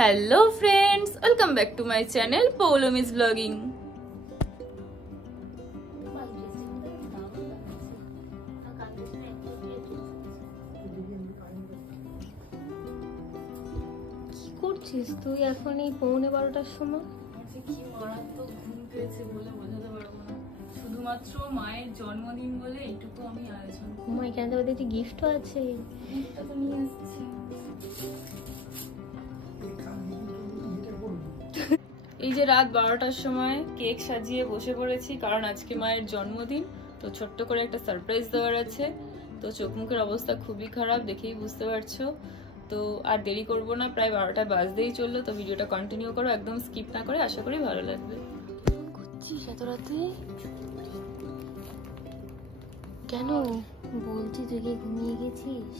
Hello friends, welcome back to my channel পৌলমিস blogging. কি করছিস তুই এখন এই 11:15টার সময়? কি মারাত্মক ঘুম পেয়েছে বলে বোঝাতে পারবো না। শুধুমাত্র মায়ের জন্মদিন বলে এইটুকু আমি আয়োজন। মা এখানে তো দেখছি গিফটও আছে। গিফটটা তো নিয়ে আসছি। এই যে রাত 12টার সময় কেক সাজিয়ে বসে পড়েছি, কারণ আজকে মায়ের জন্মদিন, তো ছোট্ট করে একটা সারপ্রাইজ দেওয়ার আছে। তো চোখ মুখের অবস্থা খুবই খারাপ, দেখেই বুঝতে পারছো। তো আর দেরি করব না, প্রায় 12টা বাজতেই চললো। তো ভিডিওটা কন্টিনিউ করো, একদম স্কিপ না করে, আশা করি ভালো লাগবে। করছিস এত রাতে কেন? বলছি তুই কি ঘুমিয়ে গেছিস?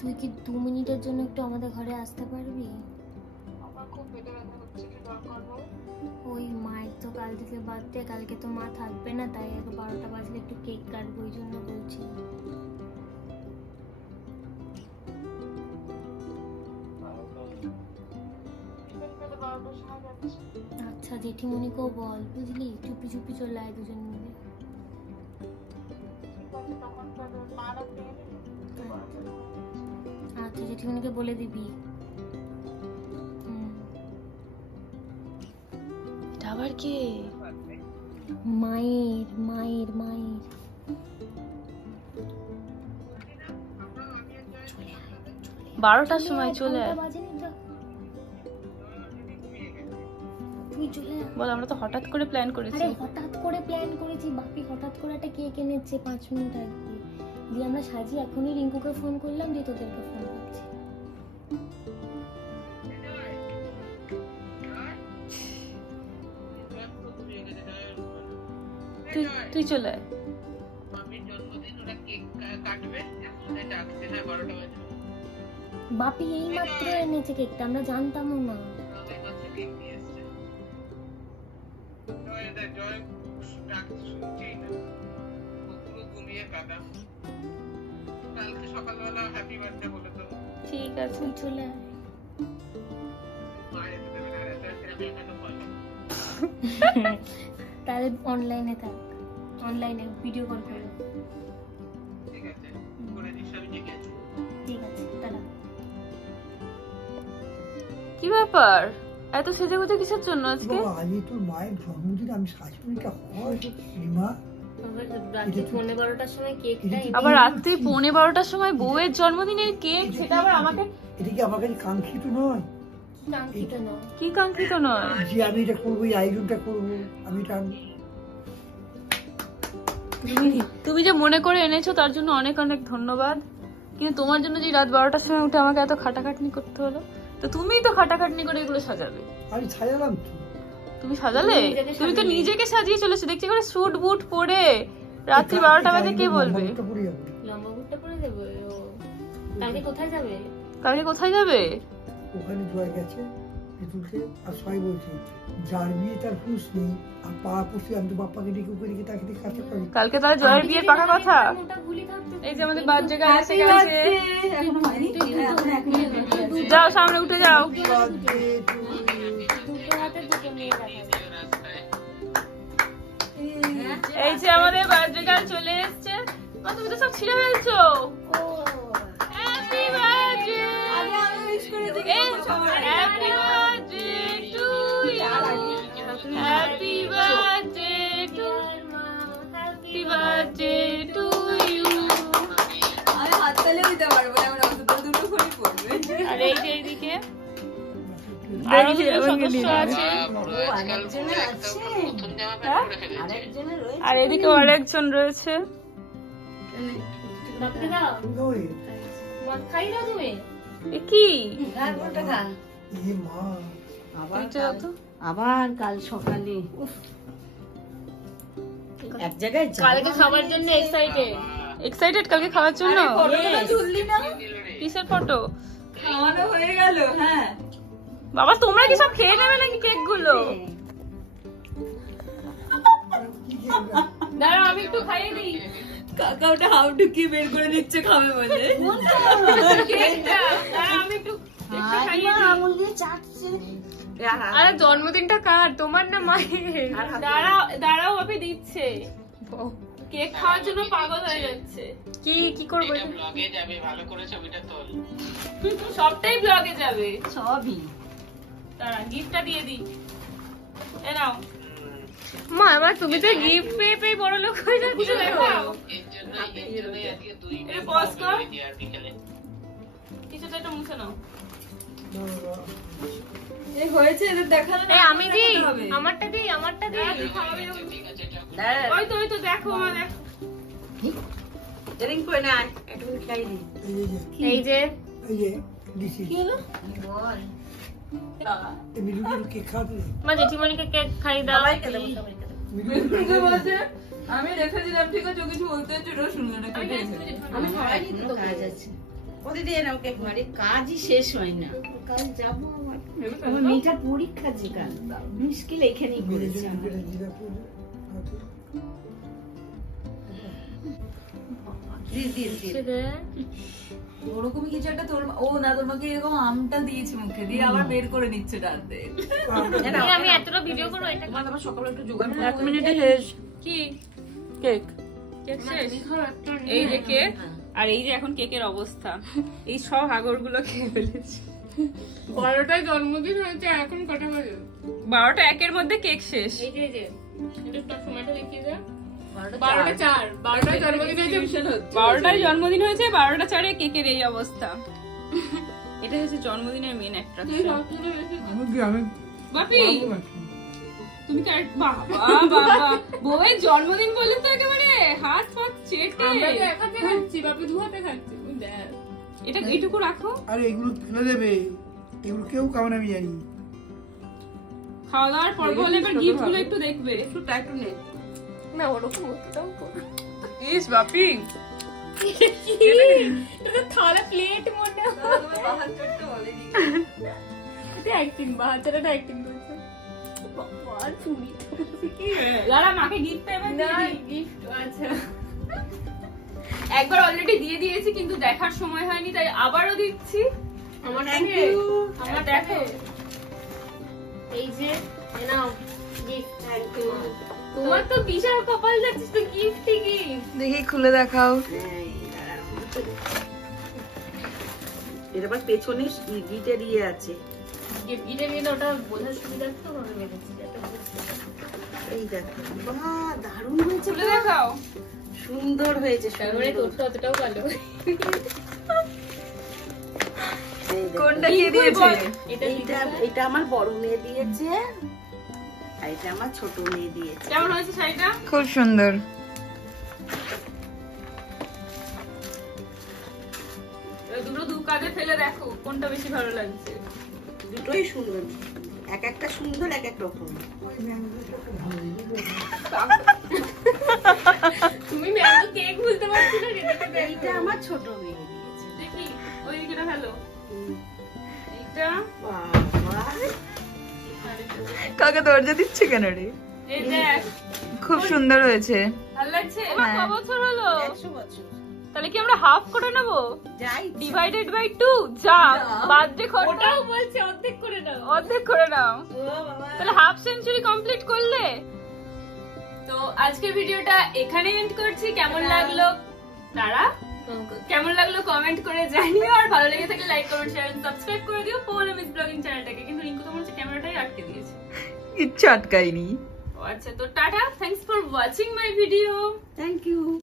তুই কি 2 মিনিটের জন্য একটু আমাদের ঘরে আসতে পারবি? ওই মায়ের তো কাল থেকে বার্থডে, কালকে তো মা থাকবে না, তাই 12টা বাজলে একটু কেক কাটবো, ওই জন্য বলছি। আচ্ছা জেঠিমণিকেও বল, বুঝলি, চুপি চুপি চলে আয় দুজন মিলে। আচ্ছা জেঠিমণিকে বলে দিবি। এটা আবার কে? মায়ের মায়ের মায়ের 12টার সময় চলে আয়। তুই চলে আয়। বল, আমরা তো হঠাৎ করে প্ল্যান করেছি। আরে হঠাৎ করে প্ল্যান করেছি, বাপি হঠাৎ করে একটা কেক এনেছে 5 মিনিট আগে, দিয়ে আমরা সাজি। এখনই রিঙ্কুকে ফোন করলাম, দিয়ে তোদেরকে ফোন করছি। তুই চলে আয়। বাপি এই মাত্র এনেছে কেকটা, আমরা জানতামও না। ঠিক আছে, চলে আয়। তাহলে অনলাইনে থাক, অনলাইনে ভিডিও কল করো। ঠিক আছে, টাটা। কি ব্যাপার, এত সেজে গুজে কিসের জন্য আজকে? আজকে তোর মায়ের জন্মদিন, আমি সাজপুরিটা হয় রিমা। রাত্রি 12:15টার সময় কেকটা, আবার রাত্রি 12:15টার সময় বউয়ের জন্মদিনের কেক, সেটা আবার আমাকে। এটা কি আমার কাছে কাঙ্ক্ষিত নয়? কাঙ্ক্ষিত নয়? কি কাঙ্ক্ষিত নয়? যে আমি এটা করবো, এই আয়োজনটা করবো, আমি এটা তুমি যে মনে করে এনেছো তার জন্য অনেক অনেক ধন্যবাদ। কিন্তু তোমার জন্য যে রাত 12টার সময় উঠে আমাকে এত খাটাখাটনি করতে হলো, তো তুমিই তো খাটাখাটনি করে এগুলো সাজাবে। আমি সাজালাম তো। তুমি সাজালে? তুমি তো নিজেকে সাজিয়ে চলেছো, দেখছি করে স্যুট বুট পরে রাত্রি 12টা বাজে। কে বলবে? লম্বা বুটটা পরে দেবে। কালকে কোথায় যাবে? কালকে কোথায় যাবে? ওখানে জয় গেছে পেটুলকে, আর সবাই বলছে যার বিয়ে তার হুঁশ নেই, আর পাড়া পড়ছে। আমি তো বাপ্পাকে ডেকে উপরে রেখে তাকে দিয়ে কাছে পারি। কালকে তাহলে জয়ের বিয়ের পাকা কথা। এই যে আমাদের বার্থডে গার্ল এসে গেছে। যাও সামনে উঠে যাও। এই যে আমাদের বার্থডে গার্ল চলে এসেছে। তুমি তো সব ছিঁড়ে ফেলছো। Happy birthday, happy birthday to you, happy birthday to, happy birthday to you. আমি হাততালি দিতে পারবো না, আমরা অন্তত দুটো করে পড়বে। আর এই যে এইদিকে আরো দুজন সদস্য আছে, আর এদিকেও আরেকজন রয়েছে। কি আবার কাল সকালে এক জায়গায় কালকে খাবার জন্য এক্সাইটেড কালকে খাওয়ার জন্য। কিসের ফটো? খাওয়ানো হয়ে গেল। হ্যাঁ বাবা, তোমরা কি সব খেয়ে নেবে নাকি কেক গুলো? দাঁড়াও আমি একটু খাইয়ে দিই। কাকা ওটা হাউ ঢুকিয়ে বের করে দিচ্ছে খাবে বলে। কেকটা চাটছে। আরে জন্মদিনটা কার, তোমার না মায়ের? দাঁড়াও বাপি দিচ্ছে, কেক খাওয়ার জন্য পাগল হয়ে যাচ্ছে। কি করবো? ব্লগে যাবে, ভালো করে ছবিটা তোল। সবটাই ব্লগে যাবে। সবই দাঁড়া গিফটটা দিয়ে দিই, এ নাও। মা এবার তুমি তো গিফট পেয়ে বড় লোক হয়ে যাচ্ছ। কিছু দেখাও, এর জন্যই আজকে 2 এটা পজ কর। বিকেলে কিছুটা একটু মুছে নাও। এই হয়েছে, এদের দেখানো না। আমি দিই, আমারটা দিই। ঠিক আছে, এটা ওই তো দেখো মা, দেখো। এরিং করে না, একটা করে খাই দি। এই যে এই যে দিছি কি হলো? বল। এই মিঠুকে কেক খাওয়াতে দে। মা জেঠিমণিকে কেক খাই দাও। সবাইকে দেবো, সবাইকে দেবো। মিঠুকে বলছে আমি রেখে দিলাম, ঠিক আছে, ও কিছু বলতে হচ্ছে, ওটাও শুনলো না। আমি খাওয়াইনি তো, কাজ আছে। ও দিদি এনাও কেক মারি, কাজই শেষ হয় না। কাল যাবো আমার মেয়েটার পরীক্ষা যে কাল মুশকিল এখানেই করেছে আমার। ওরকমই কিছু একটা তোর ও না, তোমাকে এরকম আমটা দিয়েছি মুখে দিয়ে, আবার বের করে নিচ্ছে রাতে। আমি এতটা ভিডিও করবো এটা? তোমার আবার সকালে একটু জোগাড় করো। 1 মিনিটে শেষ। কি কেক? কেক শেষ? এই যে কেক, আর এই যে এখন কেকের অবস্থা, এই সব হাগরগুলো খেয়ে ফেলেছে। 12টায় জন্মদিন হয়েছে, এখন কটা বাজে? 12টা 1-এর মধ্যে কেক শেষ। এই যে এটা সময়টা দেখিয়ে দাও। 12টা 4, 12টায় জন্মদিন হয়েছে। 12টায় জন্মদিন হয়েছে, 12টা 4-এ কেকের এই অবস্থা। এটা হচ্ছে জন্মদিনের মেন অ্যাট্রাকশন। আমি গ্রামে বাপি তুমি কি বাবা বউয়ের জন্মদিন বলে তো একেবারে হাত ফাত চেটে। আমরা তো এক হাতে খাচ্ছি, বাপি দু হাতে খাচ্ছে। দেখ এটা এইটুকু রাখো, আরে এগুলো ফেলে দেবে, এগুলো কেউ খাবে না আমি জানি। খাওয়া দাওয়ার পর্ব হলে এবার গিফট গুলো একটু দেখবে। একটু নে না, ওরকম ওটাও করো। ইস বাপি এটা থালা প্লেট মনে হয়। বাহার চট্ট বলেনি। এটা অ্যাক্টিং, বাহাতের এটা অ্যাক্টিং করছে। বাবা চুরি দাঁড়া মাকে গিফট এবার না, দিয়ে দিই। গিফট আচ্ছা। একবার অলরেডি দিয়ে দিয়েছি, কিন্তু দেখার সময় হয়নি, তাই আবারও দিচ্ছি। আমার থ্যাংক ইউ। আমরা দেখো এই যে নাও গিফট। Thank you. তোমার তো বিশাল কপাল যাচ্ছে, তো গিফটই কি? দেখি খুলে দেখাও। এর আবার পেছনে গিটার ইয়ে আছে। গিফট গিটার নিয়ে ওটা বোঝার সুবিধা তো হবে মেরেছি এটা। এই দেখো, বাহ দারুণ হয়েছে, খুলে দেখাও। সুন্দর হয়েছে। তারপরে তোর তো অতটাও ভালো। কোনটা কি দিয়েছে? এটা এইটা এটা আমার বড় মেয়ে দিয়েছে, আর এটা আমার ছোট মেয়ে দিয়েছে। কেমন হয়েছে শাড়িটা? খুব সুন্দর। দুটো দু কাঁধে ফেলে দেখো কোনটা বেশি ভালো লাগছে। দুটোই সুন্দর, এক একটা সুন্দর, এক এক রকম। তুমি ম্যাঙ্গো কেক বলতে পারছো না, এটা এইটা আমার ছোট মেয়ে দিয়েছে। দেখি ওই দিকটা ভালো, এইটা বাবা কাকা দরজা দিচ্ছে কেন রে? এই দেখ খুব সুন্দর হয়েছে। ভালো লাগছে। এবার ক বছর হলো? 100 বছর। তাহলে কি আমরা হাফ করে নেবো? যাই ডিভাইডেড বাই 2 যা বার্থডে খরচ ওটাও বলছে অর্ধেক করে দাও। অর্ধেক করে নাও, ও বাবা। তাহলে হাফ সেঞ্চুরি কমপ্লিট করলে। তো আজকের ভিডিওটা এখানে এন্ড করছি। কেমন লাগলো তারা কেমন লাগলো কমেন্ট করে জানিও, আর ভালো লেগে থাকলে like comment share and subscribe করে দিও পৌলমিস মিস ব্লগিং চ্যানেলটাকে। কিন্তু রিঙ্কু তো মনে হচ্ছে ক্যামেরাটাই আটকে দিয়েছে। কিচ্ছু আটকাইনি। আচ্ছা, তো tata, thanks for watching my video. Thank you.